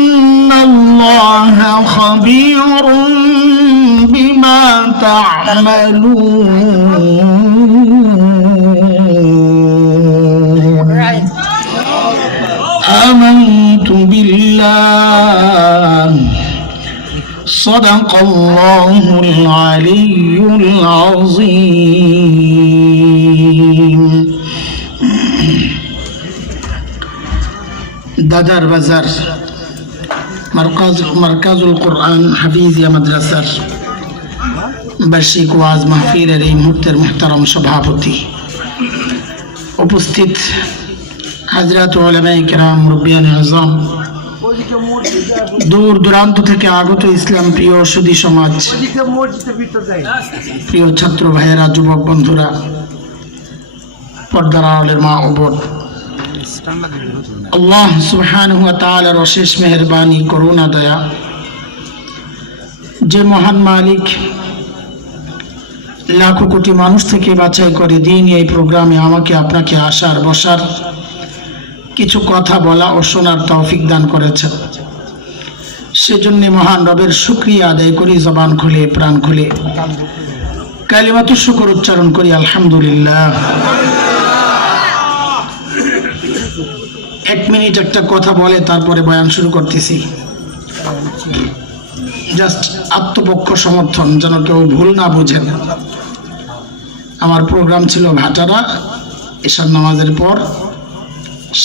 ইন্নাল্লাহা খাবীরুম বিমা তা'মালুন। আমানতু বিল্লাহ সাদাকাল্লাহুল আলিয়্যুল আযীম। দাদার বাজার মারকাজুল কোরআন হাফিজিয়া মাদ্রাসার বার্ষিক ওয়াজ মাহফিলের এই মুহূর্তের মুহতারাম সভাপতি, উপস্থিত হাজরাত উলামায়ে কেরাম, মুরব্বিয়ানে আযম, দূর দূরান্ত থেকে আগত ইসলাম প্রিয় সুধী সমাজ, প্রিয় ছাত্র ভাইয়েরা, যুবক বন্ধুরা, পর্দার আড়ালের মা ও বোন, আল্লাহ সুবহানাহু ওয়া তাআলার অশেষ মেহেরবানি, করুণা, দয়া, যে মহান মালিক লাখো কোটি মানুষ থেকে বাছাই করে দিন এই প্রোগ্রামে আমাকে আপনাকে আসার বসার, কিছু কথা বলা ও শোনার তৌফিক দান করেছেন। সেজন্য মহান রবের শুকরিয়া আদায় করি, জবান খুলে প্রাণ খুলে কালিমাতুশ শুকর উচ্চারণ করি, আলহামদুলিল্লাহ। এক মিনিট একটা কথা বলে তারপরে বয়ান শুরু করতেছি। জাস্ট আত্মপক্ষ সমর্থন, যেন কেউ ভুল না বুঝেন। আমার প্রোগ্রাম ছিল ভাটারা, এশার নামাজের পর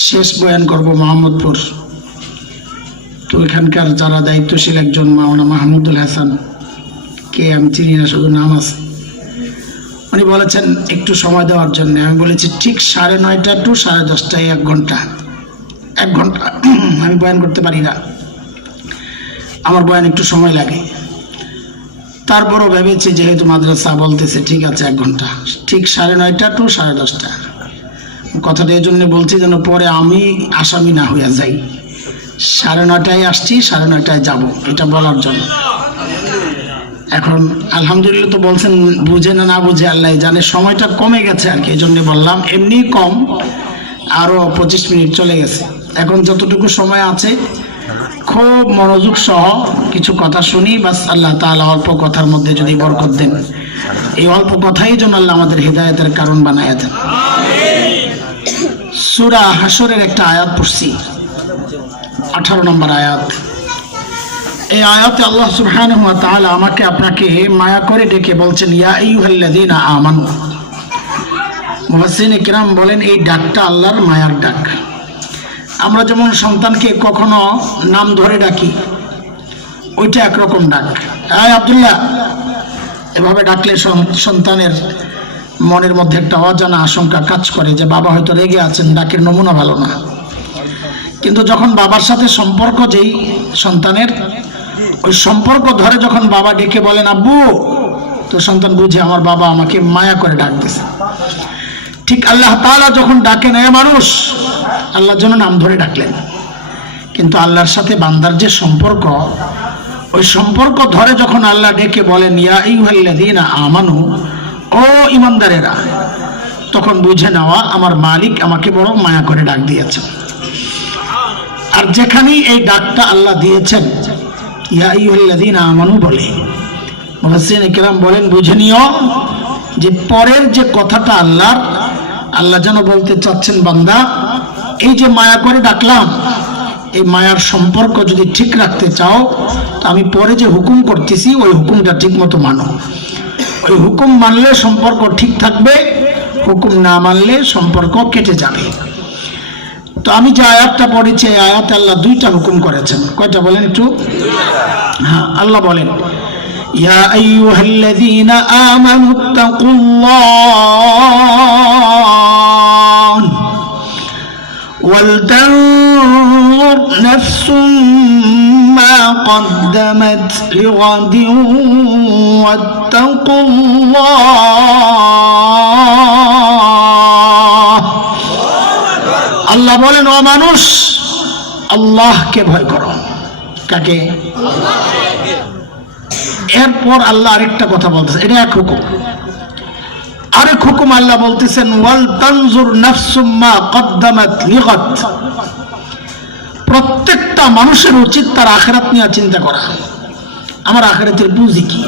শেষ বয়ান করব মোহাম্মদপুর। তো এখানকার যারা দায়িত্বশীল একজন মাওলানা মাহমুদুল হাসান, কে আমি চিনি না, শুধু নাম আছে, উনি বলেছেন একটু সময় দেওয়ার জন্য। আমি বলেছি ঠিক 9:30 টু 10:30, 1 ঘন্টা আমি বয়ান করতে পারি না, আমার বয়ান একটু সময় লাগে। তারপরও ভেবেছি যেহেতু মাদ্রাসা বলতেছে ঠিক আছে 1 ঘন্টা, ঠিক 9:30 টু 10:30। কথাটা এই জন্য বলছি যেন পরে আমি আসামি না হইয়া যাই। 9:30টায় আসছি, 9:30টায় যাব, এটা বলার জন্য। এখন আলহামদুলিল্লাহ তো বলছেন, বুঝে না না বুঝে আল্লাহ জানে, সময়টা কমে গেছে আর কি, এই জন্য বললাম। এমনি কম, আরো 25 মিনিট চলে গেছে। এখন যতটুকু সময় আছে খুব মনোযোগ সহ কিছু কথা শুনি, বাস আল্লাহ তাআলা অল্প কথার মধ্যে যদি বরকত দেন, এই অল্প কথাই যেন আল্লাহ আমাদের হিদায়াতের কারণ বানায়া দেন। সূরা হাশরের একটা আয়াত পড়ছি, 18 নম্বর আয়াত। এই আয়াতে আল্লাহ সুবহানাহু ওয়া তাআলা আমাকে আপনাকে মায়া করে ডেকে বলছেন, ইয়া আইয়ুহাল্লাযীনা আমানু। মুফাসসিরিনে কিরাম বলেন এই ডাকটা আল্লাহর মায়ার ডাক। আমরা যেমন সন্তানকে কখনো নাম ধরে ডাকি, ওইটা একরকম ডাক। এই আব্দুল্লাহ, এভাবে ডাকলে সন্তানের মনের মধ্যে একটা অজানা আশঙ্কা কাজ করে যে বাবা হয়তো রেগে আছেন, ডাকের নমুনা ভালো না। কিন্তু যখন বাবার সাথে সম্পর্ক যেই সন্তানের, ওই সম্পর্ক ধরে যখন বাবা ডেকে বলেন আব্বু, তো সন্তান বুঝে আমার বাবা আমাকে মায়া করে ডাকতেছে। ঠিক আল্লাহ তাআলা যখন ডাকেন এ মানুষ, আল্লাহর জন্য নাম ধরে ডাকলেন, কিন্তু আল্লাহর সাথে বান্দার যে সম্পর্ক, ওই সম্পর্ক ধরে যখন আল্লাহ ডেকে বলেন ইয়া আইয়ুহাল্লাযীনা আমানু, ও ঈমানদারেরা, তখন বুঝে নেওয়া আমার মালিক আমাকে বড় মায়া করে ডাক দিয়েছেন। আর যেখানেই এই ডাকটা আল্লাহ দিয়েছেন ইয়া আইয়ুহাল্লাযীনা আমানু বলে, মুফাসসিরিনে কিরাম বলেন বুঝে নিও যে পরের যে কথাটা আল্লাহ যেন বলতে চাচ্ছেন, বান্দা এই যে মায়া করে ডাকলাম, এই মায়ার সম্পর্ক যদি ঠিক রাখতে চাও, তো আমি পরে যে হুকুম করতেছি ওই হুকুমটা ঠিক মতো মানো। ওই হুকুম মানলে সম্পর্ক ঠিক থাকবে, হুকুম না মানলে সম্পর্ক কেটে যাবে। তো আমি যে আয়াতটা পড়েছি, এই আয়াতে আল্লাহ 2টা হুকুম করেছেন। কয়টা বলেন একটু? হ্যাঁ, আল্লাহ বলেন ইয়া আইয়ুহাল্লাযীনা আমানুত্তাকুল্লাহ ওয়ালতানজুর নাফসুম মা কদ্দামাত লিগাদিন ওয়াত্তাকুল্লাহ। আল্লাহ বলেন ও মানুষ, আল্লাহকে ভয় করো। কাকে? এরপর আল্লাহ আরেকটা কথা বলতেছে, এটা এক হুকুম। আরেক হুকুম আল্লাহ বলতেছেন ওয়াল তানজুর নাফসুম মা কদ্দামাত লিগাদ, প্রত্যেকটা মানুষের উচিত তার আখিরাত নিয়ে চিন্তা করা। আমার আখিরাতের পুঁজি কি,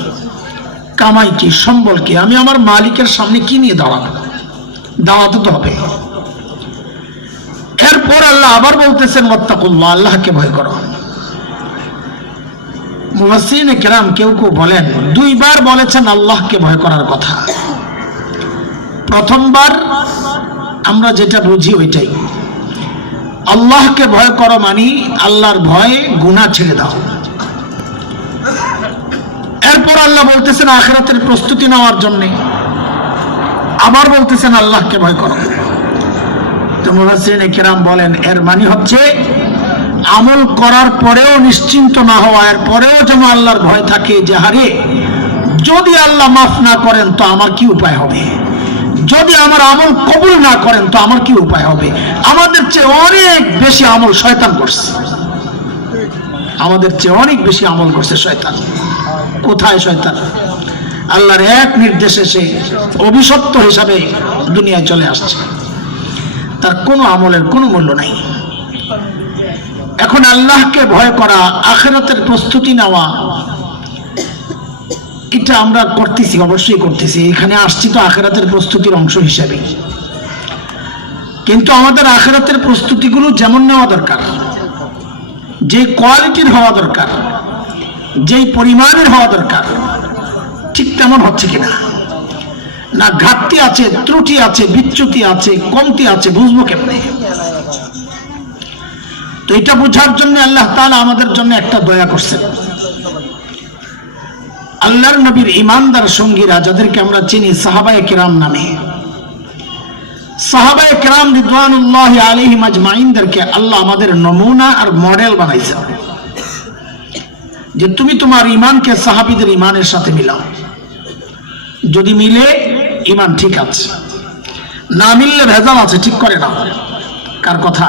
কামাই কি, সম্বল কি, আমি আমার মালিকের সামনে কি নিয়ে দাঁড়াবো, দাঁড়াতে তো হবে। এরপর আল্লাহ আবার বলতেছেন ওয়াত্তাকুল্লাহ, আল্লাহকে ভয় করো। মুফাসসিরিনে কেরাম কেউ কেউ বলেন দুইবার বলেছেন আল্লাহকে ভয় করার কথা। প্রথমবার আমরা যেটা বুঝি ওইটাই, আল্লাহকে ভয় করো মানে আল্লাহর ভয়ে গুনাহ ছেড়ে দাও। এরপর আল্লাহ বলতেছেন আখিরাতের প্রস্তুতি নেওয়ার জন্য, আবার বলতেছেন আল্লাহকে ভয় করো। তো মুফাসসিরিনে কেরাম বলেন এর মানে হচ্ছে আমল করার পরেও নিশ্চিন্ত না হওয়া, এর পরেও যেন আল্লাহর ভয় থাকে যে হারে যদি আল্লাহ মাফ না করেন তো আমার কি উপায় হবে, যদি আমার আমল কবুল না করেন তো আমার কি উপায় হবে। আমাদের চেয়ে অনেক বেশি আমল শয়তান করছে, আমাদের চেয়ে অনেক বেশি আমল করছে শয়তান। কোথায় শয়তান? আল্লাহর এক নির্দেশে সে অভিশপ্ত হিসাবে দুনিয়ায় চলে আসছে, তার কোনো আমলের কোনো মূল্য নাই। এখন আল্লাহকে ভয় করা, আখিরাতের প্রস্তুতি নেওয়া, এটা আমরা করতেছি, অবশ্যই করতেছি, এখানে আসছি তো আখিরাতের প্রস্তুতির অংশ হিসেবে। কিন্তু আমাদের আখিরাতের প্রস্তুতিগুলো যেমন নেওয়া দরকার, যে কোয়ালিটির হওয়া দরকার, যেই পরিমাণের হওয়া দরকার, ঠিক তেমন হচ্ছে কিনা, না ঘাটতি আছে, ত্রুটি আছে, বিচ্যুতি আছে, কমতি আছে, বুঝবো কেমনে? তো এটা বোঝার জন্য আল্লাহ তাআলা আমাদের জন্য একটা দয়া করছেন। আল্লাহর নবীর ঈমানদার সঙ্গীরা যাদেরকে আমরা চিনি সাহাবায়ে কেরাম নামে, সাহাবায়ে কেরাম রিদওয়ানুল্লাহি আলাইহিম আজমাইনদেরকে আল্লাহ আমাদের নমুনা আর মডেল বানাইছেন যে তুমি তোমার ঈমানকে সাহাবীদের ঈমানের সাথে মিলাও, যদি মিলে ঈমান ঠিক আছে, না মিললে ভেজাল আছে, ঠিক করে নাও। কার কথা?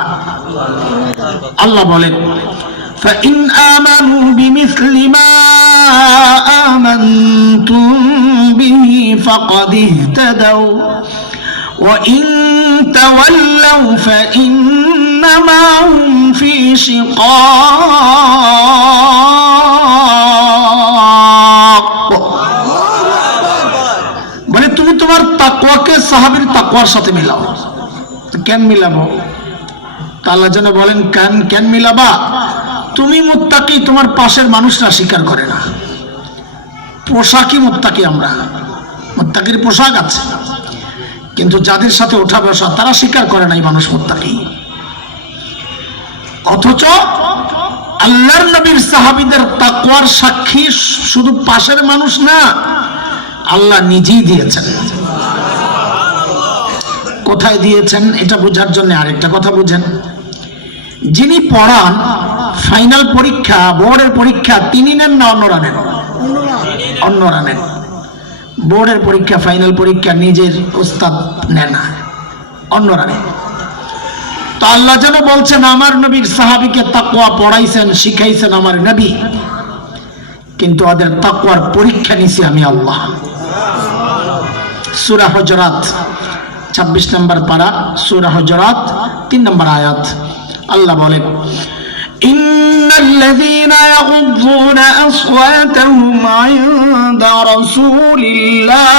আল্লাহ বলেন فَإِنْ آمَنُوا بِمِثْلِ مَا آمَنْتُمْ بِهِ فَقَدِ اهْتَدَوْا وَإِنْ تَوَلَّوْا فَإِنَّمَا هُمْ فِي شِقَاقٍ। বলে তুমি তোমার তাকওয়াকে সাহাবীর তাকওয়ার সাথে মিলাও। কেন মিলাবো? আল্লাহ যেন বলেন কেন মিলাবা? তুমি মুত্তাকি, তোমার পাশের মানুষরা স্বীকার করে না। পোশাকই মুত্তাকি, আমরা মুত্তাকির পোশাক আছে, কিন্তু যাদের সাথে ওঠা বসা তারা স্বীকার করে না এই মানুষ মুত্তাকি। অথচ আল্লাহর নবীর সাহাবীদের তাকওয়ার সাক্ষী শুধু পাশের মানুষ না, আল্লাহ নিজেই দিয়েছেন। কোথায় দিয়েছেন এটা বোঝার জন্য আরেকটা কথা বুঝেন। যিনি পড়ান, ফাইনাল পরীক্ষা, বোর্ডের পরীক্ষা তিনি নেন না অন্যরা নেন? অন্যরা নেন। বোর্ডের পরীক্ষা, ফাইনাল পরীক্ষা নিজের উস্তাদ নেন না, অন্যরা নেন। তো আল্লাহ যেন বলছেন আমার নবীর সাহাবীকে তাকওয়া পড়াইছেন, শিখাইছেন আমার নবী, কিন্তু ওদের তাকওয়ার পরীক্ষা নিছি আমি আল্লাহ। সূরা হুজুরাত 26 নম্বর পারা, সূরা হুজুরাত 3 নম্বর আয়াত। আল্লাহ বলেন ইন্নাল্লাযীনা ইয়াগুযযুনা আসওয়াতাহুম ইনদা রাসূলিল্লাহ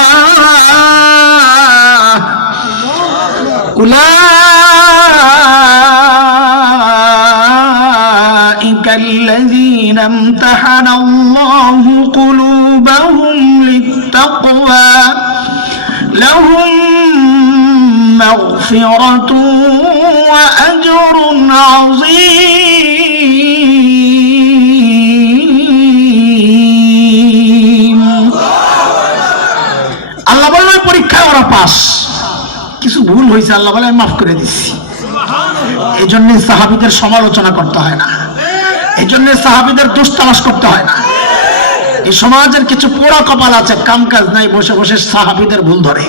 উলাইকাল্লাযীনা ইমতাহানাল্লাহু কুলুবাহুম লিত্তাকওয়া লাহুম مغفرة وأجر عظيم। আল্লাহ বলে পরীক্ষায় ওরা পাস, কিছু ভুল হয়েছে আল্লাহ বলে আমি মাফ করে দিচ্ছি। এই জন্য সাহাবীদের সমালোচনা করতে হয় না, এই জন্য সাহাবীদের দোষ তালাশ করতে হয় না। এই সমাজের কিছু পোড়া কপাল আছে, কাম কাজ নাই, বসে বসে সাহাবীদের ভুল ধরে।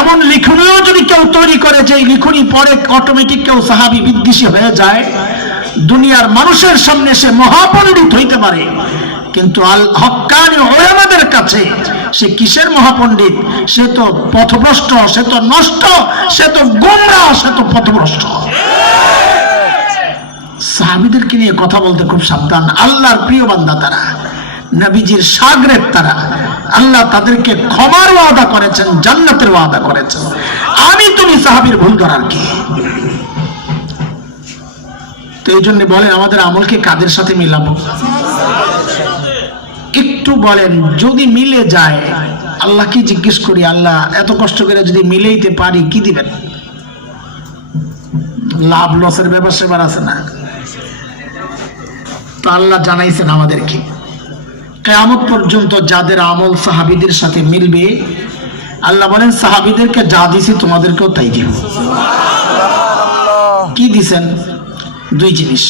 এমন লিখনিও যদি কেউ তৈরি করে যে লিখনি পরে অটোমেটিক কেউ সাহাবী বিদ্বেষী হয়ে যায়, দুনিয়ার মানুষের সামনে সে মহাপণ্ডিত হইতে পারে, কিন্তু আল হক্কানি ওলামাদের কাছে সে কিসের মহাপণ্ডিত? সে তো পথভ্রষ্ট, সে তো নষ্ট, সে তো গোমরাহ, সে তো পথভ্রষ্ট। সাহাবীদেরকে নিয়ে কথা বলতে খুব সাবধান। আল্লাহর প্রিয় বান্দা তারা, নবীজির শাগরেদ তারা। আল্লাহ তাদেরকে ক্ষমার ওয়াদা করেছেন, জান্নাতের ওয়াদা করেছেন। আমি তুমি সাহাবীর ভুল ধরার কি? তো এই জন্য বলেন আমাদের আমলকে কাদের সাথে মিলাবো? একটু বলেন, যদি মিলে যায় আল্লাহ কি জিজ্ঞেস করি, আল্লাহ এত কষ্ট করে যদি মিলেইতে পারি কি দিবেন? লাভ লসের ব্যাপার সেবার আছে না? তো আল্লাহ জানাইছেন আমাদেরকে কিয়ামত পর্যন্ত যাদের আমল সাহাবীদের সাথে মিলবে, আল্লাহ বলেন সাহাবীদেরকে যা দিছি তোমাদেরকেও তাই দিব। কি দিছেন? দুই জিনিস।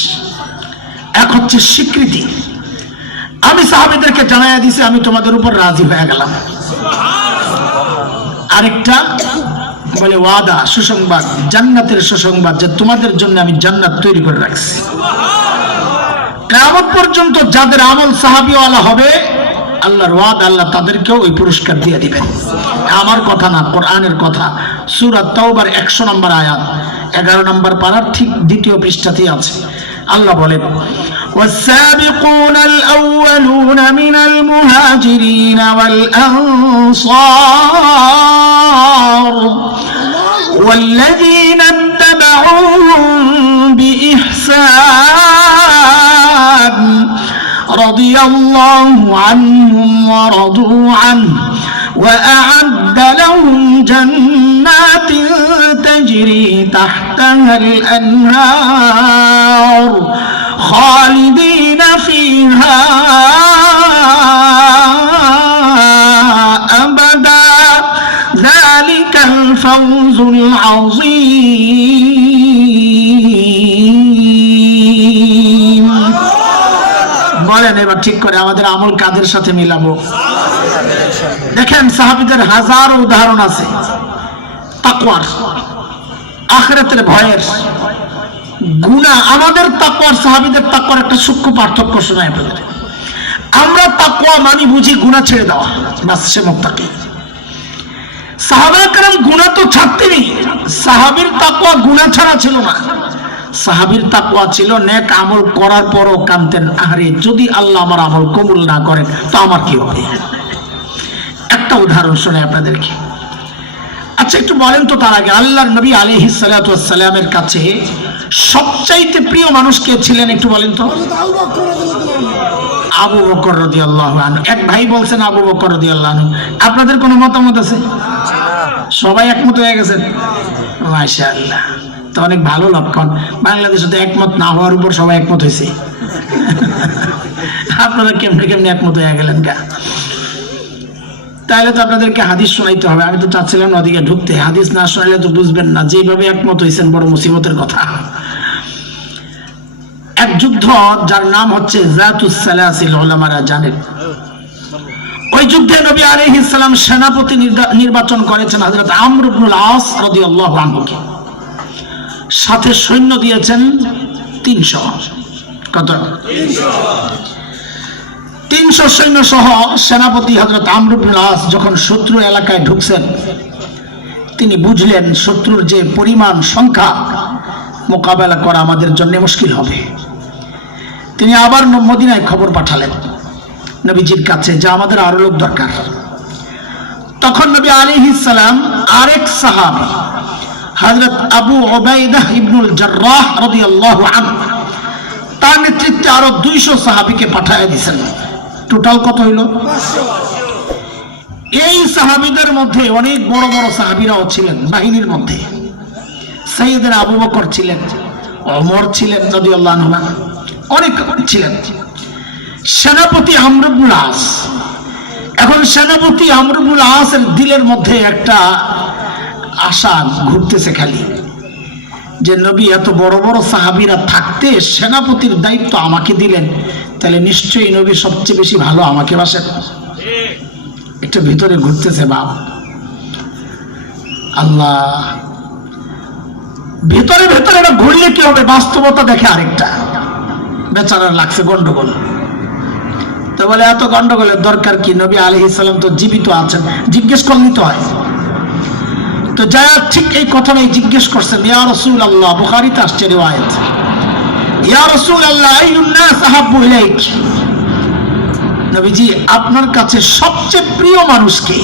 এক হচ্ছে স্বীকৃতি, আমি সাহাবীদেরকে জানাইয়া দিছি আমি তোমাদের উপর রাজি হয়ে গেলাম। আরেকটা বলে ওয়াদা, সুসংবাদ, জান্নাতের সুসংবাদ, যে তোমাদের জন্য আমি জান্নাত তৈরি করে রাখছি। কিয়ামত পর্যন্ত যাদের আমল সাহাবীওয়ালা হবে, আল্লাহর ওয়াদা, আল্লাহ তাদেরকেও ওই পুরস্কার দিয়ে দিবেন। আমার কথা না, কোরআনের কথা। সূরা তাওবার 100 নম্বর আয়াত, 11 নম্বর পারার ঠিক দ্বিতীয় পৃষ্ঠাতেই আছে। আল্লাহ বলেন والسابقون الأولون من المهاجرين والأنصار والذين اتبعوهم بإحسان رضي الله عنهم ورضوا عنه وأعد لهم جنات تجري تحتها الأنهار خالدين فيها أبدا ذلك الفوز العظيم। বলেন এবার ঠিক করে আমাদের আমল কাদের সাথে মিলাবো? দেখেন সাহাবীদের হাজারো উদাহরণ আছে তাকওয়ার, আখিরাতের ভয়ের, গুনাহ। আমাদের তাকওয়ার সাহাবীদের তাকওয়ার একটা সূক্ষ্ম পার্থক্য শোনায় আপনাদের। আমরা তাকওয়া মানে বুঝি গুনাহ ছেড়ে দেওয়া, বাস সে মুত্তাকি। সাহাবায়ে কেরাম গুনাহ তো ছাড়তেনি। সাহাবীর তাকওয়া গুনাহ ছাড়া ছিল না, সাহাবীর তাকওয়া ছিল নেক আমল করার পরও কানতেন, আরে যদি আল্লাহ আমার আমল কবুল না করেন তো আমার কি হবে? একটা উদাহরণ শোনাই আপনাদেরকে। আচ্ছা একটু বলেন তো, তার আগে আল্লাহর নবী আলাইহিস সালাতু ওয়াস সালামের কাছে সবচাইতে প্রিয় মানুষ কে ছিলেন একটু বলেন তো? আবু বকর রাদিয়াল্লাহু আনহু। এক ভাই বলছেন আবু বকর রাদিয়াল্লাহু আনহু। আপনাদের কোনো মতামত আছে? সবাই একমত হয়ে গেছেন, মাশাআল্লাহ। তো অনেক ভালো লক্ষণ। বাংলাদেশে তো একমত না হওয়ার উপর সবাই একমত হয়েছে। আপনারা কেমনে কেমনে একমত হয়ে গেলেন গা? তাহলে তো আপনাদেরকে হাদিস শোনাইতে হবে। আমি তো চাচ্ছিলাম ওদিকে ঢুকতে, হাদিস না শোনাইলে তো বুঝবেন না। যেভাবে একমত হয়েছেন বড় মুসিবতের কথা। এক যুদ্ধ যার নাম হচ্ছে যাতুস সালাসিল, উলামারা জানেন। ওই যুদ্ধে নবী আলাইহিস সালাম সেনাপতি নির্বাচন করেছেন হযরত আমর ইবনুল আস রাদিয়াল্লাহু আনহুকে। সাথে সৈন্য দিয়েছেন 300। কত? 300 সৈন্য সহ সেনাপতি হযরত আমর ইবনুল আস যখন শত্রু এলাকায় ঢুকছেন, তিনি বুঝলেন শত্রুর যে পরিমাণ সংখ্যা, মোকাবেলা করা আমাদের জন্য মুশকিল হবে। তিনি আবার মদিনায় খবর পাঠালেন নবীজির কাছে যে আমাদের আরো লোক দরকার। তখন নবী আলাইহিস সালাম আরেক সাহাবী হযরত আবু উবাইদা ইবনুল জাররাহ রাদিয়াল্লাহু আনহু, তার নেতৃত্বে আরো 200 সাহাবীকে পাঠিয়ে দিয়েছেন। টোটাল কত হইল? 500। এই সাহাবীদের মধ্যে অনেক বড় বড় সাহাবীরাও ছিলেন বাহিনীর মধ্যে। সাইয়েদনা আবু বকর ছিলেন, ওমর ছিলেন রাদিয়াল্লাহু আনহু, অনেক ছিলেন। সেনাপতি আমর ইবনুল আস। এখন সেনাপতি আমর ইবনুল আসের দিলের মধ্যে একটা আশা ঘুরতেছে খালি, যে নবী এত বড় বড় সাহাবীরা থাকতে সেনাপতির দায়িত্ব আমাকে দিলেন, তাহলে নিশ্চয়ই নবী সবচেয়ে বেশি ভালো আমাকে বাসেন। একটা ভিতরে ঘুরতেছে বাপ। আল্লাহ, ভিতরে ভেতরে এটা ঘুরলে কি হবে? বাস্তবতা দেখে আরেকটা। বেচারার লাগছে গন্ডগোল। তো বলে এত গন্ডগোলের দরকার কি? নবী আলাইহিস সালাম তো জীবিত আছেন, জিজ্ঞেস করলেই তো হয়। তো যা ঠিক এই কথাটাই জিজ্ঞেস করছেন, ইয়া রাসূলুল্লাহ, বুখারীতে আসছে রিওয়ায়াত, ইয়া রাসূলুল্লাহ আইয়ুন নাস আহাব্বু ইলাইক, নবীজি আপনার কাছে সবচেয়ে প্রিয় মানুষ কে?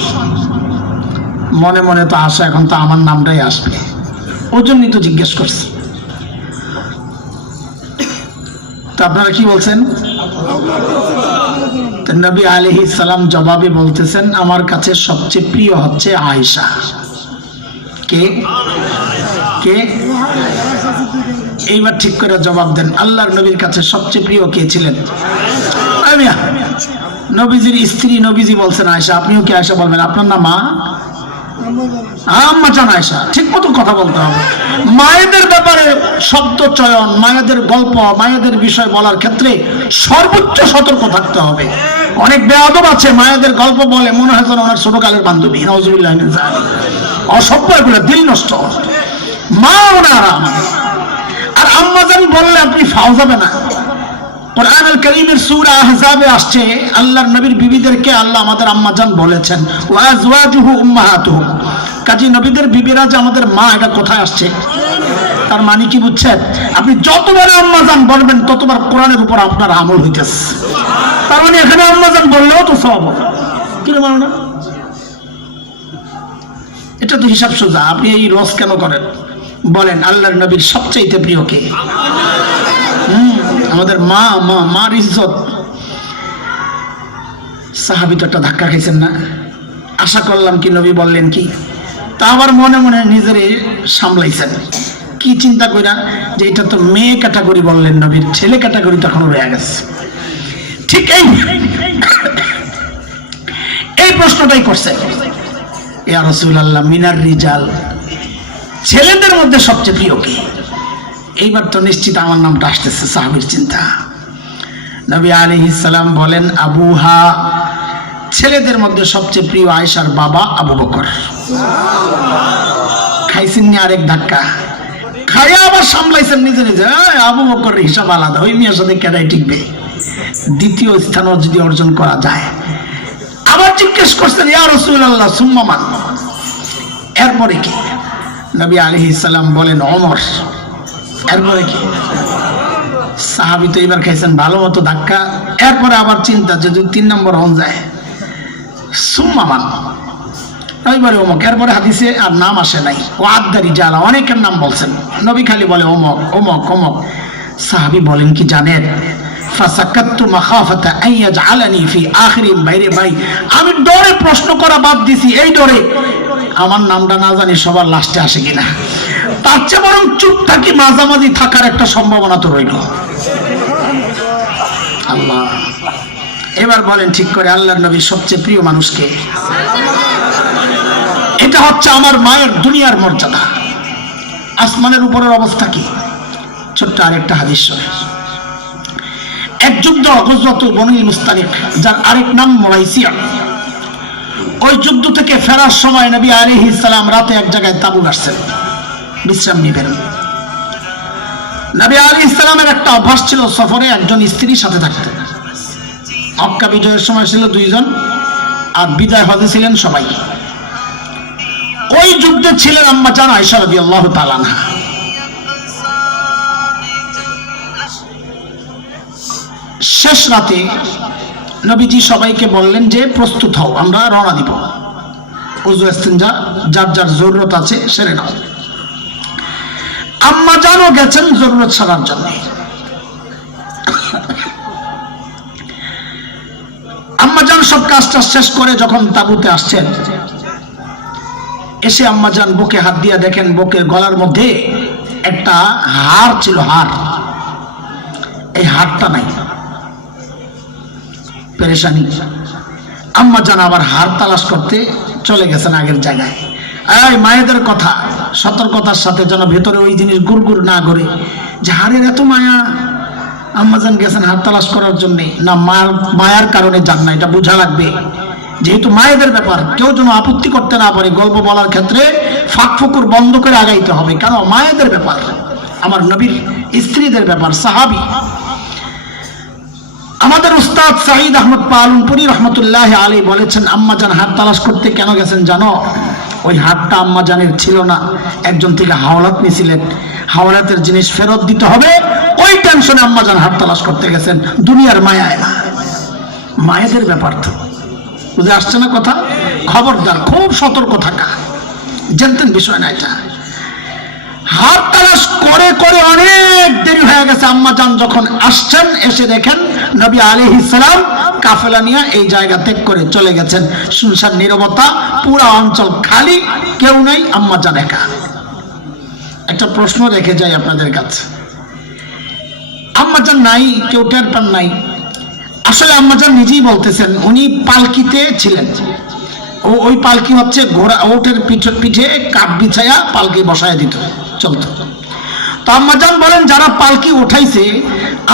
মনে মনে তো আশা এখন তো আমার নামটাই আসবে, ওই জন্যই তো জিজ্ঞেস করছি। তো আপনারা কি বলছেন? নবী আলাইহিস সালাম জবাবে বলতেছেন আমার কাছে সবচেয়ে প্রিয় হচ্ছে আয়েশা। কে কে? এইবার ঠিক করে জবাব দেন, আল্লাহর নবীর কাছে সবচেয়ে প্রিয় কে ছিলেন? নবীজির স্ত্রী, নবীজি বলছেন আয়েশা, আপনিও কি আয়েশা বলবেন? আপনার না মা? আম্মা জান আয়েশা। ঠিক মতো কথা বলতে হবে। মায়েদের ব্যাপারে শব্দ চয়ন, মায়েদের গল্প, মায়েদের বিষয় বলার ক্ষেত্রে সর্বোচ্চ সতর্ক থাকতে হবে। অনেক বেয়াদব আছে মায়েদের গল্প বলে, মনে হয় যেন ওনার ছোটকালের বান্ধবী। নাউজুবিল্লাহ মিন যালিক। অসভ্য এগুলো, দিল নষ্ট। মা ওনারা আমাদের। আর আম্মা জান বললে আপনি ফাও যাবে না। কোরআন আল কারীমের সূরা আহজাবে আসছে আল্লাহর নবীর বিবিদেরকে আল্লাহ আমাদের আম্মা জান বলেছেন, ওয়া আজওয়াজুহু উম্মাহাতুহুম। কাজী নবীদের বিবিরা যে আমাদের মা, এটা কোথায় আসছে? তার মানে কি বুঝছেন? আপনি যতবার আম্মা জান বলবেন ততবার কোরআনের উপর আপনার আমল হইতেছে। তার মানে এখানে আম্মা জান বললেও তো সওয়াব হবে। কি মানে না? এটা তো হিসাব সোজা। আপনি এই রস কেন করেন? বলেন আল্লাহর নবীর সবচেয়ে প্রিয় কে? আমাদের মা। মার ইজ্জত। সাহাবী তো একটা ধাক্কা খাইছেন না? আশা করলাম কি নবী বললেন কি, তা আবার মনে মনে নিজেরে সামলাইছেন। কি চিন্তা কইরা যে এটা তো মেয়ে ক্যাটাগরি বললেন, নবীর ছেলে ক্যাটাগরি তখন রয়ে গেছে। ঠিক এই প্রশ্নটাই করছে, ইয়া রাসূলুল্লাহ মিনার রিজাল, ছেলেদের মধ্যে সবচেয়ে প্রিয় কে? এইবার তো নিশ্চিত আমার নামটা আসতেছে। সাহাবীর চিন্তা। নবী আলাইহিস সালাম বলেন আবুহা, ছেলেদের মধ্যে সবচেয়ে প্রিয় আয়েশার বাবা আবু বকর। খাইছেন নি আরেক ধাক্কা? খাইয়া আবার সামলাইছেন নিজে নিজে। আবু বকর হিসাব আলাদা, ওই মেয়ের সাথে কেডাই টিকবে? দ্বিতীয় স্থানও যদি অর্জন করা যায়। আবার জিজ্ঞেস করছেন ইয়া রাসূলুল্লাহ সুম্মা মান, এরপরে কি? নবী আলাইহিস সালাম বলেন ওমর। এরপরে কি? সাহাবী তো এবার খাইছেন ভালো মতো ধাক্কা। এরপরে আবার চিন্তা যে যদি 3 নম্বর হন যায়, সুম্মা মান, এইবারে অমুক। এরপরে হাদিসে আর নাম আসে নাই। ও আদারি জালা, অনেকের নাম বলছেন, নবী খালি বলে অমুক অমুক অমুক। সাহাবী বলেন কি জানেন? ফাসাকাততু মাখাফাতা আন ইয়াজআলানি ফি আখিরিন। বাইরে ভাই, আমি ডরে প্রশ্ন করা বাদ দিছি, এই ডরে আমার নামটা না জানি সবার লাস্টে আসে কিনা। তার চেয়ে বরং চুপ থাকি, মাঝামাঝি থাকার একটা সম্ভাবনা তো রইল। আল্লাহ, এবার বলেন ঠিক করে আল্লাহর নবীর সবচেয়ে প্রিয় মানুষকে? এটা হচ্ছে আমার মায়ের দুনিয়ার মর্যাদা। আসমানের উপরের অবস্থা কি? ছোট্ট আরেকটা হাদিস শুনে। এক যুদ্ধ গজওয়াতুল বনী মুস্তালিক, যার আরেক নাম মুরাইসিয়া। ওই যুদ্ধ থেকে ফেরার সময় নবী আলাইহিস সালাম রাতে এক জায়গায় তাঁবু গাড়ছেন, বিশ্রাম নেবেন। নবী আলাইহিস সালামের একটা অভ্যাস ছিল সফরে একজন স্ত্রীর সাথে থাকতে। মক্কা বিজয়ের সময় ছিল 2 জন, আর বিদায় হজে ছিলেন সবাই। ওই যুদ্ধে ছিলেন আম্মা জান আয়েশা রাদিয়াল্লাহু তাআলা আনহা। শেষ রাতে নবীজি সবাইকে বললেন যে প্রস্তুত হও, আমরা রওনা দিব। ওযু ইস্তিনজা যার যার জরুরত আছে সেরে নাও। আম্মা জানও গেছেন জরুরত সারার জন্য। আম্মা জান সব কাজটা শেষ করে যখন তাঁবুতে আসছেন, এসে আম্মা জান বুকে হাত দিয়া দেখেন বুকের গলার মধ্যে একটা হার ছিল, হার। এই হারটা নাই। পেরেশানি। আম্মা জান আবার হার তালাশ করতে চলে গেছেন আগের জায়গায়। এই মায়েদের কথা, সতর্কতার সাথে যেন ভেতরে ওই জিনিস গুড়গুড় না করে যে হারের এত মায়া। আম্মা জান গেছেন হার তালাশ করার জন্য, না মায়ার কারণে যান না, এটা বোঝা লাগবে। যেহেতু মায়েদের ব্যাপার, কেউ যেন আপত্তি করতে না পারে। গল্প বলার ক্ষেত্রে ফাঁক ফুকুর বন্ধ করে আগাইতে হবে, কারণ মায়েদের ব্যাপার, আমার নবীর স্ত্রীদের ব্যাপার, সাহাবী। আমাদের উস্তাদ সাঈদ আহমদ পালনপুরি রহমতুল্লাহ আলাইহি বলেছেন আম্মা জান হাত তালাশ করতে কেন গেছেন জানো? ওই হাতটা আম্মা জানের ছিল না, একজন থেকে হাওলাত নিয়েছিলেন। হাওলাতের জিনিস ফেরত দিতে হবে, ওই টেনশনে আম্মাজান হাত তালাশ করতে গেছেন, দুনিয়ার মায়ায় না, মায়েদের ব্যাপার তো। বুঝে আসছে না কথা? খবরদার, খুব সতর্ক থাকা। জানতেন বিষয় না এটা। হাত তালাশ করে করে অনেক দেরি হয়ে গেছে। আম্মাজান যখন আসছেন, এসে দেখেন নবী আলাইহিস সালাম কাফেলা নিয়ে এই জায়গা ত্যাগ করে চলে গেছেন। শুনশান নীরবতা, পুরা অঞ্চল খালি, কেউ নাই, আম্মাজান একা। একটা প্রশ্ন রেখে যাই আপনাদের কাছে, আম্মাজান নাই, কেউ টের পান নাই। আসলে আম্মাজান নিজেই বলতেছেন উনি পালকিতে ছিলেন। ওই পালকি হচ্ছে ঘোড়া, ওটের পিঠে কাঠ বিছায়া পালকি বসায় দিত, চলতো। তো আম্মাজান বলেন যারা পালকি উঠাইছে,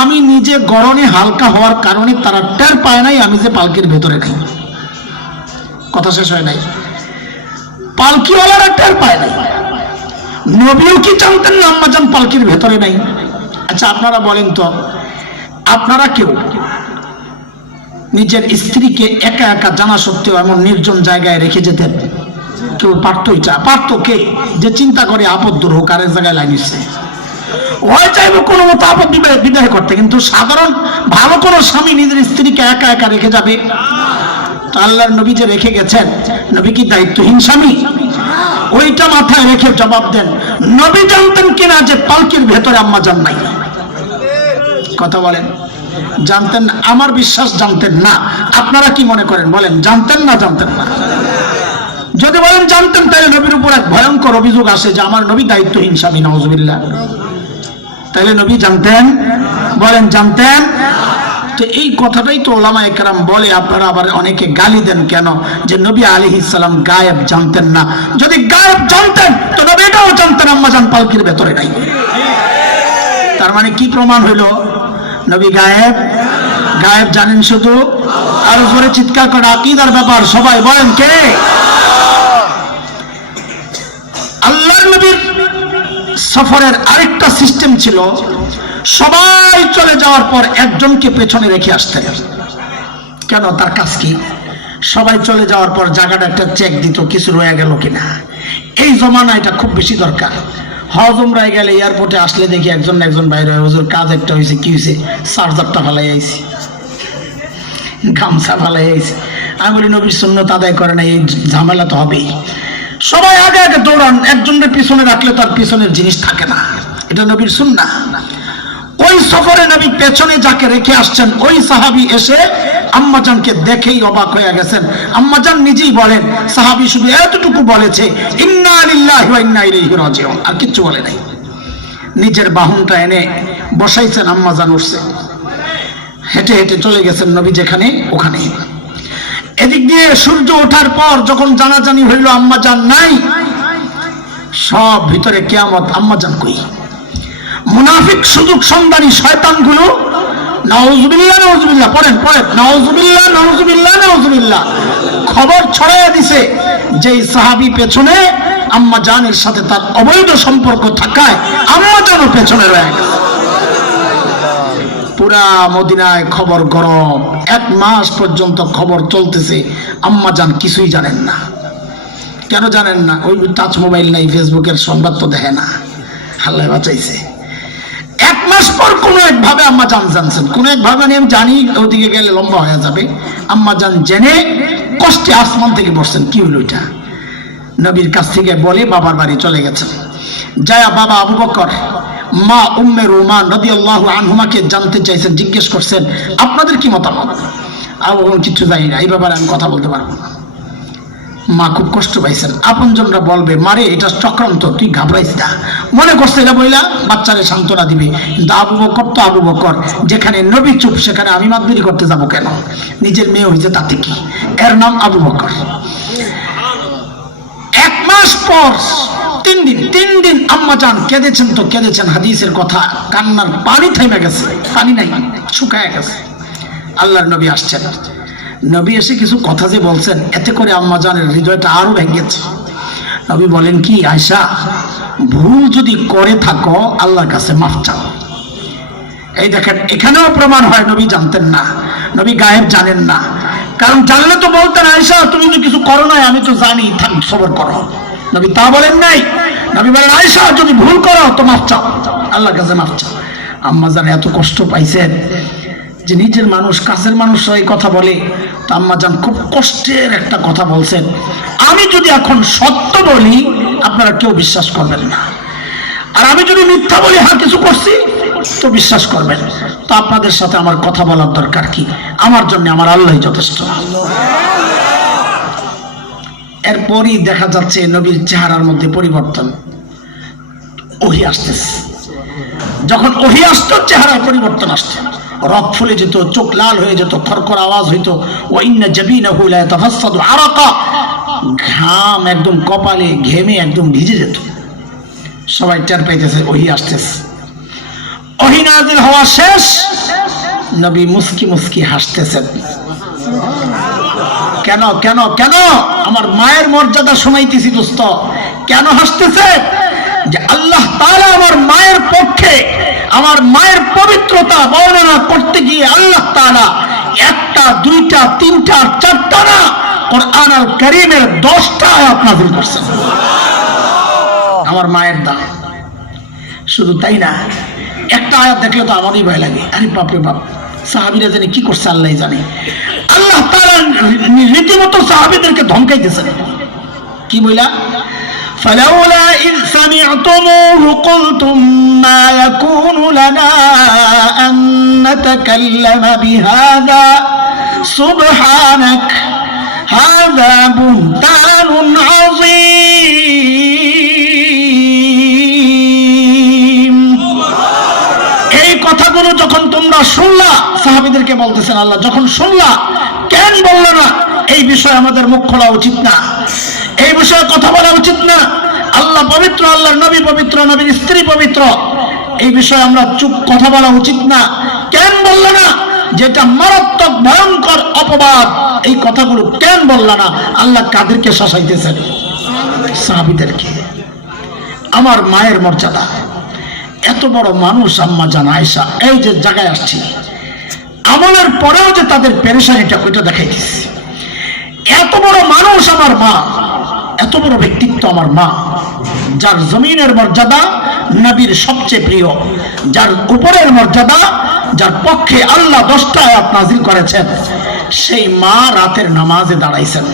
আমি নিজে গরমে হালকা হওয়ার কারণে তারা টের পায় নাই আমি যে পালকির ভেতরে নাই। কথা শেষ হয় নাই। পালকিওয়ালারা টের পায় নাই। নবীও কি জানতেন না আম্মাজান পালকির ভেতরে নাই? আচ্ছা আপনারা বলেন তো, আপনারা কেউ নিজের স্ত্রীকে একা একা জানা সত্ত্বেও এমন নির্জন জায়গায় রেখে যেতেন? কেউ পারতো? এটা পারতো কে? যে চিন্তা করে আপদ দূর হোক, আরেক জায়গায় লাগিয়েছে, ওই চাইবো কোনো মতো আপদ বিদায় করতে, কিন্তু সাধারণ ভালো কোনো স্বামী নিজের স্ত্রীকে একা একা রেখে যাবে? তো আল্লাহর নবী যে রেখে গেছেন, নবী কি দায়িত্বহীন স্বামী? ওইটা মাথায় রেখে জবাব দেন, নবী জানতেন কিনা যে পালকির ভেতরে আম্মাজান নাই? কথা বলেন, জানতেন না? আমার বিশ্বাস জানতেন না। আপনারা কি মনে করেন বলেন, জানতেন না জানতেন না? যদি বলেন জানতেন, তাহলে নবীর উপর এক ভয়ঙ্কর অভিযোগ আসে যে আমার নবী দায়িত্বহীন স্বামী, নাউজুবিল্লাহ। তাহলে নবী জানতেন? বলেন জানতেন? তো এই কথাটাই তো ওলামায়ে কেরাম বলে। আপনারা আবার অনেকে গালি দেন কেন, যে নবী আলাইহিস সালাম গায়েব জানতেন না। যদি গায়েব জানতেন তো নবী এটাও জানতেন আম্মাজান পালকির ভেতরে নাই। তার মানে কি প্রমাণ হইল? নবী গায়েব গায়েব জানেন শুধু। আর জোরে চিৎকার করে আকীদার ব্যাপার, সবাই বলেন কে? আল্লাহর নবীর সফরের আরেকটা সিস্টেম ছিল, সবাই চলে যাওয়ার পর একজনকে পেছনে রেখে আসতেন। কেন? তার কাজ কি? সবাই চলে যাওয়ার পর জায়গাটা একটা চেক দিত, কিছু রয়ে গেল কিনা। এই জমানা এটা খুব বেশি দরকার। হজ উমরায় গেলে এয়ারপোর্টে আসলে দেখি একজন একজন বাইরে, হুজুর কাজ একটা হয়েছে, কি হয়েছে? চার্জারটা ফালাই আইছি, গামছা ফালাই আইছি। আমি বলি নবীর সুন্নাত আদায় করে না, এই ঝামেলা তো হবেই। সবাই আগে আগে দৌড়ান, একজনের পিছনে রাখলে তার পিছনের জিনিস থাকে না, এটা নবীর সুন্নাহ। ওই সফরে নবী পেছনে যাকে রেখে আসছেন, ওই সাহাবী এসে আম্মাজানকে দেখেই অবাক হয়ে গেছেন। আম্মাজান নিজেই বলেন, সাহাবী শুধু এতটুকু বলেছে, ইন্না লিল্লাহি ওয়া ইন্না ইলাইহি রাজিউন, আর কিচ্ছু বলে নাই। নিজের বাহনটা এনে বসাইছেন, আম্মাজান উঠছে, হেঁটে হেঁটে চলে গেছেন নবী যেখানে, ওখানে। এদিক দিয়ে সূর্য ওঠার পর যখন জানাজানি হইল আম্মাজান নাই, সব ভিতরে কিয়ামত, আম্মাজান কই? মুনাফিক সুযোগ সন্ধানী শয়তানগুলো নাউজুবিল্লাহ নাউজুবিল্লাহ পড়েন পড়েন, নাউজুবিল্লাহ নাউজুবিল্লাহ নাউজুবিল্লাহ, খবর ছড়াইয়া দিছে যে সাহাবী পেছনে আম্মাজানের সাথে তার অবৈধ সম্পর্ক থাকায় আম্মাজানও পেছনে রয়ে গেছে। পুরা মদিনায় খবর গরম, 1 মাস পর্যন্ত খবর চলতেছে। আম্মাজান কিছুই জানেন না। কেন জানেন না? ওই টাচ মোবাইল নাই, ফেসবুকের সংবাদ তো দেখে না। আল্লাহ বাঁচাইছে। 1 মাস পর কোন একভাবে আম্মাজান জানছেন, কোন একভাবে আমি জানি ওদিকে গেলে লম্বা হয়ে যাবে। আম্মাজান জেনে কষ্টে আসমান থেকে বসছেন। কি হলো এটা? নবীর কাছ থেকে বলে বাবার বাড়ি চলে গেছেন। যায়া বাবা আবু বকর, মা উম্মে রুমান রাদিয়াল্লাহু আনহুমাকে জানতে চাইছেন, জিজ্ঞেস করছেন আপনাদের কি মতামত। আবু বকর কিছু জানি না, এই ব্যাপারে আমি কথা বলতে পারবো না। মা খুব কষ্ট পাইছেন। আপনজনরা বলবে, মারে এটা চক্রান্ত, তুই ঘাবড়াইস না, মনে করছে এটা বইলা বাচ্চারে সান্ত্বনা দিবে। কিন্তু আবু বকর তো আবু বকর, যেখানে নবী চুপ সেখানে আমি মাতবিরি করতে যাব কেন? নিজের মেয়ে হয়েছে তাতে কি? এর নাম আবু বকর। 1 মাস পর 3 দিন আম্মাজান কেঁদেছেন তো কেঁদেছেন, হাদিসের কথা, কান্নার পানি থেমে গেছে, পানি নাই, শুকায় গেছে। আল্লাহর নবী আসছেন। নবী এসে কিছু কথা যে বলছেন, এতে করে আম্মাজানের হৃদয়টা আরো ভেঙেছে। নবী বলেন কি, আয়েশা ভুল যদি করে থাকো আল্লাহর কাছে মাফ চাও। এই দেখেন, এখানেও প্রমাণ হয় নবী জানতেন না, নবী গায়েব জানেন না। কারণ জানলে তো বলতেন, আয়েশা তুমি তো কিছু করো নাই, আমি তো জানি, থাক সবর করো। নবী তা বলেন নাই। নবী বলেন, আয়েশা যদি ভুল করো তো মাফ চাও, আল্লাহর কাছে মাফ চাও। আম্মাজান এত কষ্ট পাইছেন যে নিজের মানুষ, কাছের মানুষ এই কথা বলে, তো আম্মাজান খুব কষ্টের একটা কথা বলছেন, আমি যদি এখন সত্য বলি আপনারা কেউ বিশ্বাস করবেন না, আর আমি যদি মিথ্যা বলি হ্যাঁ কিছু করছি তো বিশ্বাস করবেন, তো আপনাদের সাথে আমার কথা বলার দরকার কি, আমার জন্য আমার আল্লাহই যথেষ্ট। এরপরই দেখা যাচ্ছে নবীর চেহারার মধ্যে পরিবর্তন, ওহী আসতেছে। যখন ওহী আসতো চেহারায় পরিবর্তন আসতো, রক ফুলে যেত, চোখ লাল হয়ে যেত, খরখর আওয়াজ হইতো, ওয়া ইন্না জাবিনাহু লা ইয়াতাফাসসাদু আরাকা, ঘাম একদম কপালে ঘেমে একদম ভিজে যেত। সবাই টের পাইতেছে ওহী আসতেছে। ওহী নাযিল হওয়া শেষ, নবী মুস্কি মুস্কি হাসতেছেন। কেন কেন কেন? আমার মায়ের মর্যাদা শোনাইতেছি দোস্ত। কেন হাসতেছে? যে আল্লাহ তাআলা আমার মায়ের পক্ষে, আমার মায়ের পবিত্রতা বর্ণনা করতে গিয়ে আল্লাহ তাআলা একটা, দুইটা, তিনটা, চারটা না, কোরআন আল কারীমের 10টা আয়াত নাযিল করছেন আমার মায়ের দাম। শুধু তাই না, একটা আয়াত দেখলে তো আমারই ভয় লাগে, আরে বাপরে বাপ, সাহাবীরা জানি কি করছে আল্লাহই জানে। আল্লাহ তাআলা রীতিমতো সাহাবীদেরকে ধমকাইতেছেন, কি বইলা? فلولا إذ سمعتموه قلتم ما يكون لنا أن نتكلم بهذا سبحانك هذا بهتان عظيم। এই কথাগুলো যখন তোমরা শুনলা, সাহাবীদেরকে বলতেছেন আল্লাহ, যখন শুনলা কেন বললো না? এই বিষয়ে আমাদের মুখ খোলা উচিত না, এই বিষয়ে কথা বলা উচিত না। আল্লাহ পবিত্র, আল্লাহর নবী পবিত্র, নবীর স্ত্রী পবিত্র, এই বিষয়ে আমরা চুপ, কথা বলা উচিত না। কেন বললো না? যেটা মারাত্মক ভয়ঙ্কর অপবাদ, এই কথাগুলো কেন বললো না? আল্লাহ কাদেরকে শাসাইতেছেন? সাহাবীদেরকে। আমার মায়ের মর্যাদা, এত বড় মানুষ আম্মা জান আয়েশা, এই যে জায়গায় আসছি, আমলের পরেও যে তাদের পেরেশানিটা, ওইটা দেখাইতেছি। এত বড় মানুষ আমার মা, এত বড় ব্যক্তিত্ব আমার মা, যার জমিনের মর্যাদা নবীর সবচেয়ে প্রিয়, যার উপরের মর্যাদা, যার পক্ষে আল্লাহ 10টা আয়াত নাযিল করেছেন, সেই মা রাতের নামাজে দাঁড়াইছেন।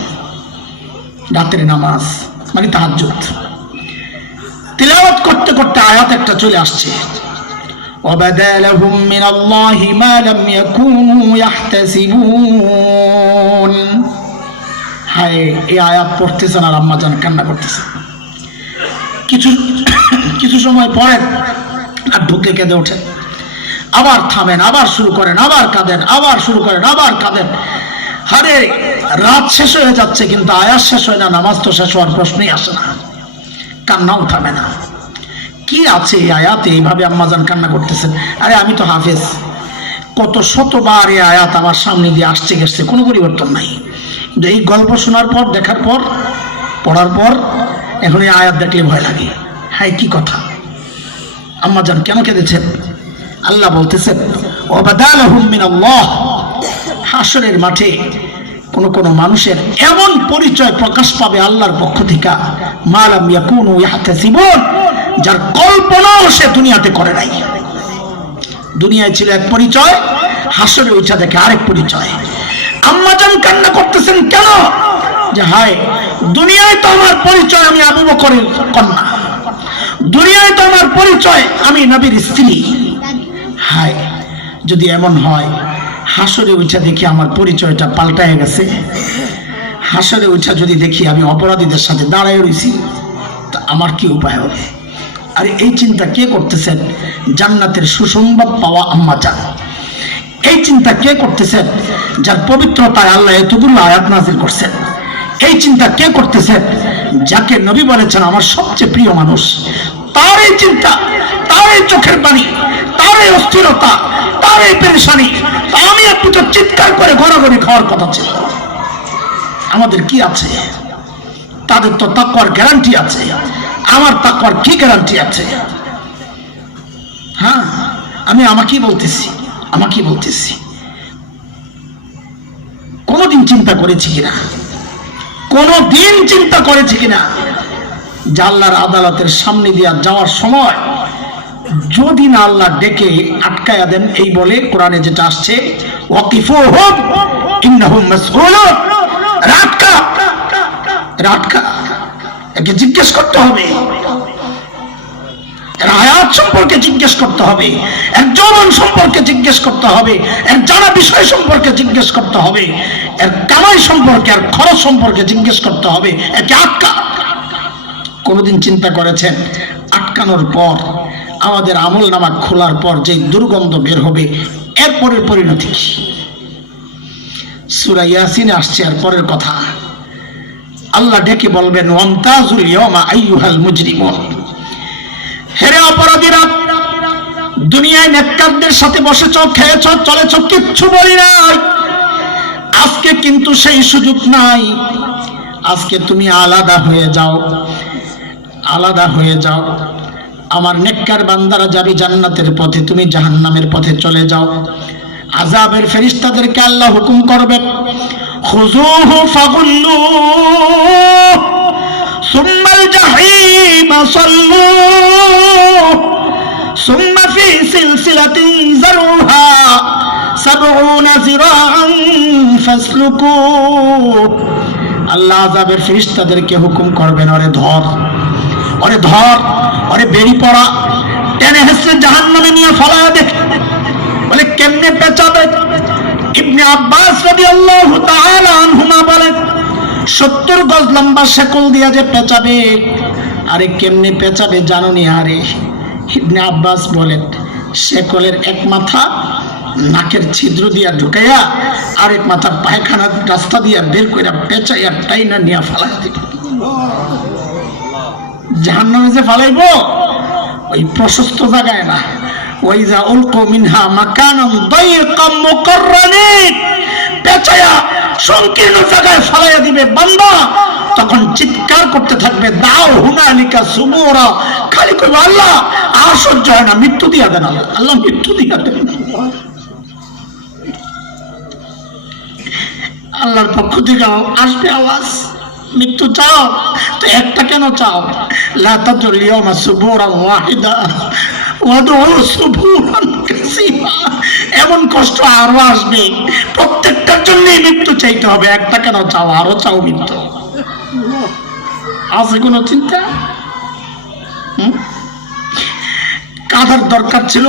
রাতের নামাজ মানে তাহাজ্জুদ, তিলাওয়াত করতে করতে আয়াত একটা চলে আসছে, وَبَدَا لَهُم مِّنَ اللَّهِ مَا لَمْ يَكُونُوا يَحْتَسِبُونَ। হায়, এই আয়াত পড়তেছেন আর আম্মা জান কান্না করতেছেন। কিছু সময় পরে আর ঢুকে কেঁদে ওঠেন, আবার থামেন, আবার শুরু করেন, আবার কাঁদেন, আবার শুরু করেন, আবার কাঁদেন। আরে রাত শেষ হয়ে যাচ্ছে কিন্তু আয়াত শেষ হয় না, নামাজ তো শেষ হওয়ার প্রশ্নই আসে না, কান্নাও থামে না। কি আছে এই আয়াতে? এইভাবে আম্মাজান কান্না করতেছেন। আরে আমি তো হাফেজ, কত শতবার এই আয়াত আমার সামনে দিয়ে আসছে গেছে, কোনো পরিবর্তন নাই। কিন্তু এই গল্প শোনার পর, দেখার পর, পড়ার পর এখন এই আয়াত দেখলে ভয় লাগে। হ্যাঁ, কি কথা? আম্মাজান কেন কেঁদেছেন? আল্লাহ বলতেছেন, ওয়াবাদা লাহুম মিনাল্লাহ, হাসরের মাঠে কোন কোন মানুষের এমন পরিচয় প্রকাশ পাবে আল্লাহর পক্ষ থেকে, মা লাম ইয়াকুনু ইয়াহতাসিবুন, যার কল্পনাও সে দুনিয়াতে করে নাই। দুনিয়ায় ছিল এক পরিচয়, হাসরে ওইটা দেখে আরেক পরিচয়। আম্মাজান কান্না করতেছেন কেন? যে হায়, দুনিয়ায় তো আমার পরিচয় আমি আবু বকরের কন্যা, দুনিয়ায় তো আমার পরিচয় আমি নবীর স্ত্রী। হায়, যদি এমন হয়, হাসরে উঠা দেখি আমার পরিচয়টা পাল্টায় গেছে, হাসরে উঠা যদি দেখি আমি অপরাধীদের সাথে দাঁড়ায় রয়েছি, তা আমার কি উপায় হবে? আর এই চিন্তা কে করতেছেন? জান্নাতের সুসংবাদ পাওয়া আম্মা জান। এই চিন্তা কে করতেছেন? যার পবিত্রতায় আল্লাহ এতগুলো আয়াত নাযিল করছেন। এই চিন্তা কে করতেছেন? যাকে নবী বলেছেন আমার সবচেয়ে প্রিয় মানুষ। তার এই চিন্তা, তার এই চোখের পানি, তার এই অস্থিরতা, তার এই পেরেশানি, আমি আপনি তো চিৎকার করে গড়াগড়ি খাওয়ার কথা ছিল। আমাদের কি আছে? তাদের তো তাকওয়ার গ্যারান্টি আছে, আমার তাকওয়ার কি গ্যারান্টি আছে? হ্যাঁ, আমি আমাকেই বলতেছি, কোনদিন চিন্তা করেছি কিনা, কোনদিন চিন্তা করেছি কিনা যে আল্লাহর আদালতের সামনে দিয়ে যাওয়ার সময় যদি না আল্লাহ ডেকে আটকায়া দেন, এই বলে কোরআনে যেটা আসছে ওয়াকিফুহুম ইন্নাহুম মাসউলুন, রাটকা একে জিজ্ঞেস করতে হবে, এর হায়াত সম্পর্কে জিজ্ঞেস করতে হবে, এর যৌবন সম্পর্কে জিজ্ঞেস করতে হবে, এর জানা বিষয় সম্পর্কে জিজ্ঞেস করতে হবে, এর কামাই সম্পর্কে, এর খরচ সম্পর্কে জিজ্ঞেস করতে হবে। একে আটকা। কোনদিন চিন্তা করেছেন আটকানোর পর আমাদের আমল নামা খোলার পর যে দুর্গন্ধ বের হবে, এরপরের পরিণতি কি? সূরা ইয়াসিনে আসছে এর পরের কথা। আল্লাহ ডেকে বলবেন ওয়ামতাজুল ইয়াওমা আইয়ুহাল মুজরিমুন, হেরে অপরাধীরা, দুনিয়ায় নেককারদের সাথে বসেছ, খেয়েছ, চলেছ, কিচ্ছু বলি নাই। আজকে কিন্তু সেই সুযোগ নাই। আজকে তুমি আলাদা হয়ে যাও, আলাদা হয়ে যাও। আমার নেককার বান্দারা যাবে জান্নাতের পথে, তুমি জাহান্নামের পথে চলে যাও। আযাবের ফেরেশতাদেরকে আল্লাহ হুকুম করবে খুযুহু ফাগুল্লুহু সুম্মাল জাহিমা সাল্লুহু সুম্মা ফি সিলসিলাতিন যারউহা 70 যিরাআন ফাসলুকুহু। আল্লাহ আযাবের ফেরেশতাদেরকে হুকুম করবেন, ওরে ধর, ওরে ধর, ওরে বেরি পড়া, টেনে হেসে জাহান্নামে নিয়ে ফলায়া দে। বলে কেমনে পেঁচাবে? ইবনে আব্বাস রাদিয়াল্লাহু তাআলা আনহুমা বলেন 70 গজ লম্বা শেকল দিয়া যে পেঁচাবে। আরে কেমনে পেঁচাবে জানো নি? আরে ইবনে আব্বাস বলেন শেকলের এক মাথা নাকের ছিদ্র দিয়া ঢুকাইয়া আরেক মাথা পায়খানার রাস্তা দিয়া বের কইরা পেঁচাইয়া টাইনা নিয়া ফেলাইয়া দিবে। জাহান্নামে যে ফালাইবো ওই প্রশস্ত জায়গায় না, ওয়াইজা উলকু মিনহা মাকানান দায়িকাম মুকাররানিন, পেঁচায়া সংকীর্ণ জায়গায় ফালাইয়া দিবে। বান্দা তখন চিৎকার করতে থাকবে দাও হুনালিকা সুবুরা, খালি কইবে আল্লাহ আর সহ্য হয় না, মৃত্যু দিয়া দেন, আল্লাহ মৃত্যু দিয়া দেন। আল্লাহর পক্ষ থেকে আসবে আওয়াজ, মৃত্যু চাও তো একটা কেন চাও? লা তাদুল ইয়াওমা সুবুরান ওয়াহিদা ওয়াদউ সুবুরান কাসীরা। এমন কষ্ট আরো আসবে, প্রত্যেকটার জন্য মৃত্যু চাইতে হবে। একটা কেন চাও? আরো চাও মৃত্যু। আছে কোনো চিন্তা? কাঁদার দরকার ছিল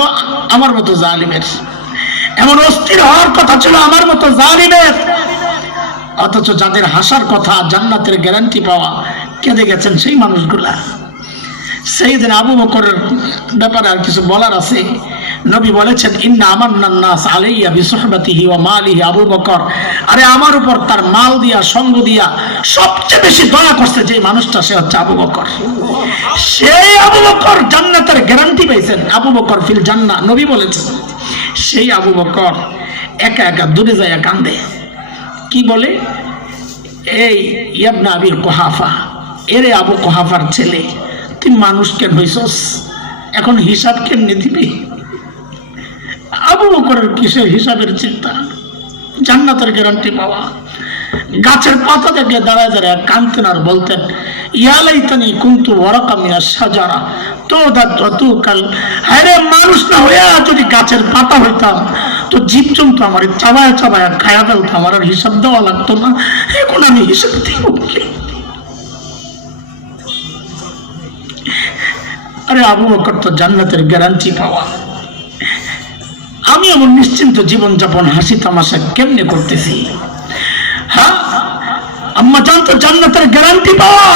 আমার মতো জালিমের, এমন অস্থির হওয়ার কথা ছিল আমার মতো জালিমের। অথচ যাদের হাসার কথা, জান্নাতের গ্যারান্টি পাওয়া, কেঁদে গেছেন সেই মানুষগুলা। সাইয়েদনা আবু বকরের ব্যাপারে আর কিছু বলার আছে। নবী বলেছেন ইন্না আমান্নান নাস আলাইয়া বিসুহবাতিহি ওয়া মালিহি। আবু বকর, আরে আমার উপর তার মাল দিয়া, সঙ্গ দিয়া সবচেয়ে বেশি দয়া করছে যে মানুষটা, সে হচ্ছে আবু বকর। সেই আবু বকর জান্নাতের গ্যারান্টি পাইছেন। আবু বকর ফিল জান্নাহ, নবী বলেছেন। সেই আবু বকর একা একা দূরে যায় কান্দে। কি বলে? এই ইবনে আবি কুহাফা, এরে আবু কুহাফার ছেলে, তুই মানুষ কেন হইছস? এখন হিসাব কেমনে দিবি? আবু বকরের কিসের হিসাবের চিন্তা? জান্নাতের গ্যারান্টি পাওয়া। গাছের পাতা থেকে দাঁড়ায় দাঁড়ায় কাঁদতেন আর বলতেন ইয়া লাইতানি কুনতু ওয়ারাকা মিনাশ শাজারা তুদাতু কাল। আরে মানুষ না হইয়া যদি গাছের পাতা হইতাম তো জীবজন্তু আমার চাবায় চাবায় খায়া ফেলতো, আমার আর হিসাব দেওয়া লাগতো না। এখন আমি হিসাব দিব। আরে আবু বকর তো জান্নাতের গ্যারান্টি পাওয়া। আমি এমন নিশ্চিন্ত জীবনযাপন হাসি তামাশা কেমনে করতেছি? হ্যাঁ, আম্মা জান তো জান্নাতের গ্যারান্টি পাওয়া।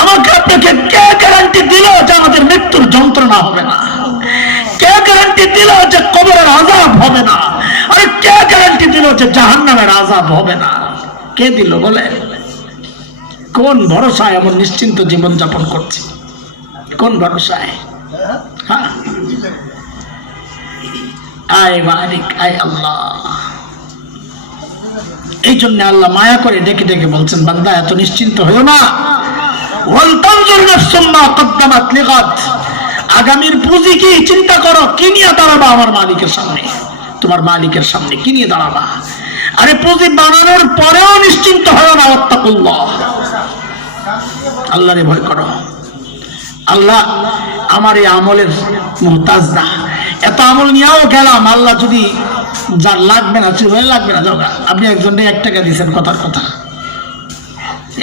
আমাকে আপনাকে কে গ্যারান্টি দিল যে আমাদের মৃত্যুর যন্ত্রণা হবে না? কে গ্যারান্টি দিল যে কবরের আযাব হবে না? আরে কে গ্যারান্টি দিল যে জাহান্নামের আযাব হবে না? কে দিল বলে? কোন ভরসায় এমন নিশ্চিন্ত জীবনযাপন করছি? কোন ভরসায়? হ্যাঁ, আয় মালিক, আয় আল্লাহ। এই জন্য আল্লাহ মায়া করে ডেকে ডেকে বলছেন বান্দা এত নিশ্চিন্ত হইও না। ওয়াল তানজুর নাফসুম মা কদ্দামাত লিগাদ, আগামীর পুঁজি কি চিন্তা করো, কি নিয়ে দাঁড়াবা আমার মালিকের সামনে, তোমার মালিকের সামনে কি নিয়ে দাঁড়াবা? আরে পুঁজি বানানোর পরেও নিশ্চিন্ত হও না। ওয়াত্তাকুল্লাহ, আল্লাহরে ভয় করো। আল্লাহ আমার এই আমলের মুহতাজ না। এত আমল নিয়েও গেলাম, আল্লাহ যদি যার লাগবে না চুলে লাগবে না, যোগা আপনি একজনকে 1 টাকা দিয়েছেন, কথার কথা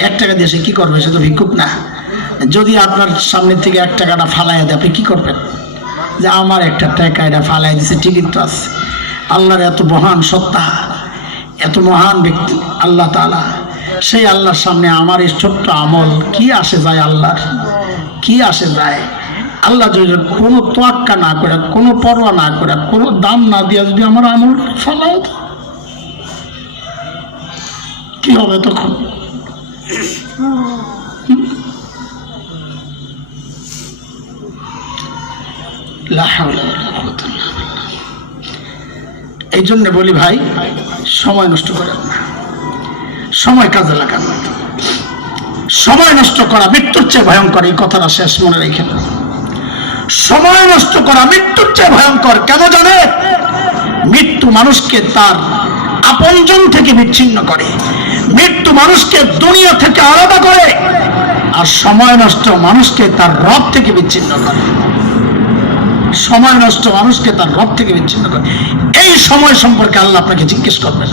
1 টাকা দিয়ে সে কি করবে? সে তো ভিক্ষুক না। যদি আপনার সামনে থেকে 1 টাকাটা ফালাইয়া দেয়, আপনি কি করবেন? যে আমার 1 টাকা এটা ফালাই দিছে, ঠিকই তো আছে। আল্লাহর এত মহান সত্তা, এত মহান ব্যক্তি আল্লাহ তাআলা, সেই আল্লাহর সামনে আমার এই ছোট্ট আমল কি আসে যায়? আল্লাহর কি আসে যায়? আল্লাহ যদি কোনো তোয়াক্কা না করে, কোনো পরোয়া না করে, কোনো দাম না দিয়ে যদি আমার আমল ফালায়, কি হবে তখন? এই জন্য বলি ভাই, সময় নষ্ট করেন না, সময় কাজে লাগান। সময় নষ্ট করা মৃত্যুর চেয়ে ভয়ঙ্কর, এই কথাটা শেষ মনে রেখেন। সময় নষ্ট করা মৃত্যুর চেয়ে ভয়ঙ্কর। কেন জানে? মৃত্যু মানুষকে তার আপনজন থেকে বিচ্ছিন্ন করে, মৃত্যু মানুষকে দুনিয়া থেকে আলাদা করে, আর সময় নষ্ট মানুষকে তার রব থেকে বিচ্ছিন্ন করে। সময় নষ্ট মানুষকে তার রব থেকে বিচ্ছিন্ন করে। এই সময় সম্পর্কে আল্লাহ আপনাকে জিজ্ঞেস করবেন,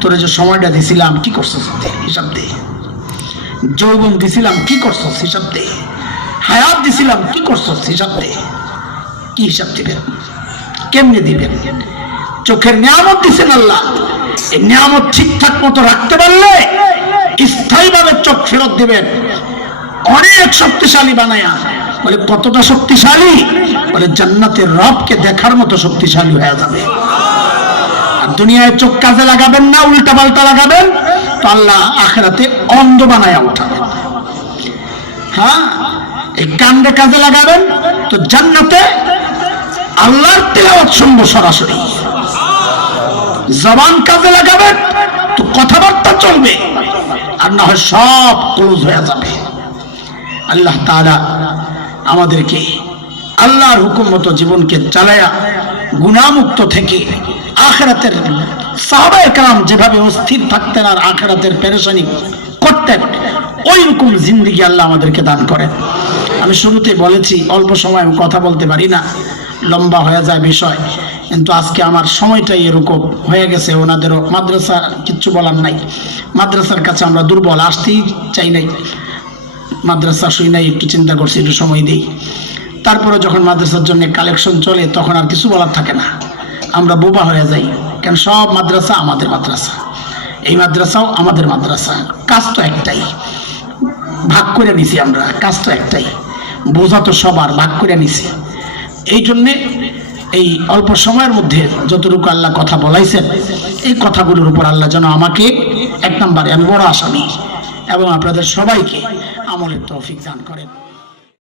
তোরে যে সময়টা দিছিলাম কি করছস? হিসাব দে। যৌবন দিছিলাম কি করছস? হিসাব দে। হায়াত দিছিলাম কি করছস? হিসাব দে। কি হিসাব দিবেন? কেমনে দিবেন? চোখের নিয়ামত দিছেন আল্লাহ, এই নিয়ামত ঠিকঠাক মতো রাখতে পারলে স্থায়ীভাবে চোখ ফেরত দিবেন, অনেক শক্তিশালী বানায়া। বলে কতটা শক্তিশালী? বলে জান্নাতের রবকে দেখার মতো শক্তিশালী হয়ে যাবে। আর দুনিয়ায় চোখ কাজে লাগাবেন না, উল্টা পাল্টা লাগাবেন, তো আল্লাহ আখিরাতে অন্ধ বানায়া উঠাবেন। হ্যাঁ, এই কান্দে কাজে লাগাবেন তো জান্নাতে আল্লাহর তেলাওয়াত শুনবো সরাসরি। জবান কাজে লাগাবেন তো কথাবার্তা চলবে, আর না হয় সব ক্লোজ হয়ে যাবে। আল্লাহ তাআলা আমাদেরকে আল্লাহর হুকুম মতো জীবনকে চালায়া গুনাহমুক্ত থেকে আখিরাতের সাহাবায়ে কেরাম যেভাবে অস্থির থাকতেন আর আখিরাতের পেরেশানি করতেন, ওই রকম জিন্দেগি আল্লাহ আমাদেরকে দান করেন। আমি শুরুতেই বলেছি অল্প সময় আমি কথা বলতে পারি না, লম্বা হয়ে যায় বিষয়, কিন্তু আজকে আমার সময়টাই এরকম হয়ে গেছে। ওনাদেরও মাদ্রাসা কিচ্ছু বলার নাই, মাদ্রাসার কাছে আমরা দুর্বল, আসতেই চাই নাই। মাদ্রাসা শুই নাই, একটু চিন্তা করছি একটু সময় দিই। তারপরে যখন মাদ্রাসার জন্য কালেকশন চলে তখন আর কিছু বলার থাকে না, আমরা বোবা হয়ে যাই। কারণ সব মাদ্রাসা আমাদের মাদ্রাসা, এই মাদ্রাসাও আমাদের মাদ্রাসা, কাজ তো একটাই, ভাগ করে নিছি আমরা, কাজ তো একটাই, বোঝা তো সবার, ভাগ করে নিছি। এই জন্যে এই অল্প সময়ের মধ্যে যতটুকু আল্লাহ কথা বলাইছেন, এই কথাগুলোর উপর আল্লাহ যেন আমাকে 1 নম্বরে, আমি বড় আসামি, এবং আপনাদের সবাইকে আমলের তৌফিক দান করেন।